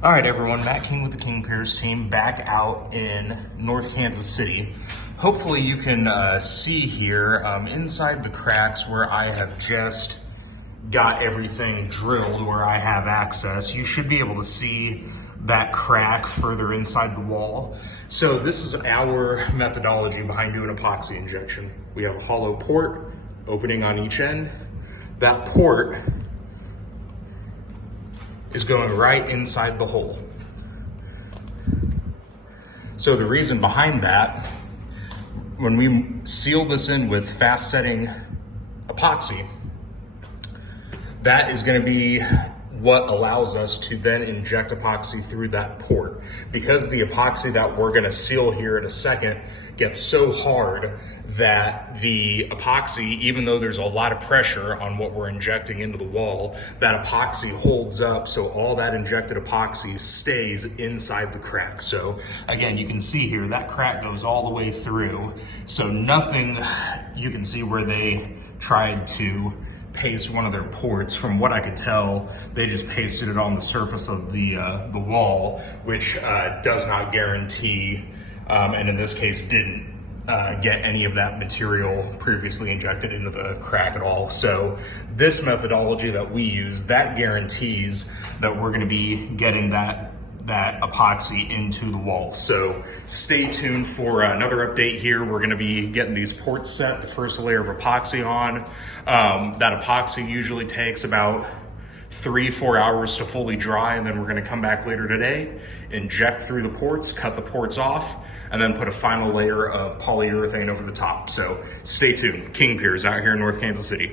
All right, everyone, Matt King with the King Pierce team back out in North Kansas City. Hopefully you can see here inside the cracks where I have just got everything drilled, where I have access. You should be able to see that crack further inside the wall. So this is our methodology behind doing epoxy injection. We have a hollow port opening on each end. That port is going right inside the hole. So the reason behind that, when we seal this in with fast setting epoxy, that is going to be what allows us to then inject epoxy through that port. Because the epoxy that we're going to seal here in a second gets so hard that the epoxy, even though there's a lot of pressure on what we're injecting into the wall, that epoxy holds up, so all that injected epoxy stays inside the crack. So again, you can see here that crack goes all the way through, so nothing, you can see where they tried to paste one of their ports. From what I could tell, they just pasted it on the surface of the wall, which does not guarantee, and in this case didn't get any of that material previously injected into the crack at all. So this methodology that we use, that guarantees that we're going to be getting that epoxy into the wall. So stay tuned for another update here. We're going to be getting these ports set, the first layer of epoxy on. That epoxy usually takes about 3-4 hours to fully dry, and then we're going to come back later today, inject through the ports, cut the ports off, and then put a final layer of polyurethane over the top. So stay tuned. King Pierce out here in North Kansas City.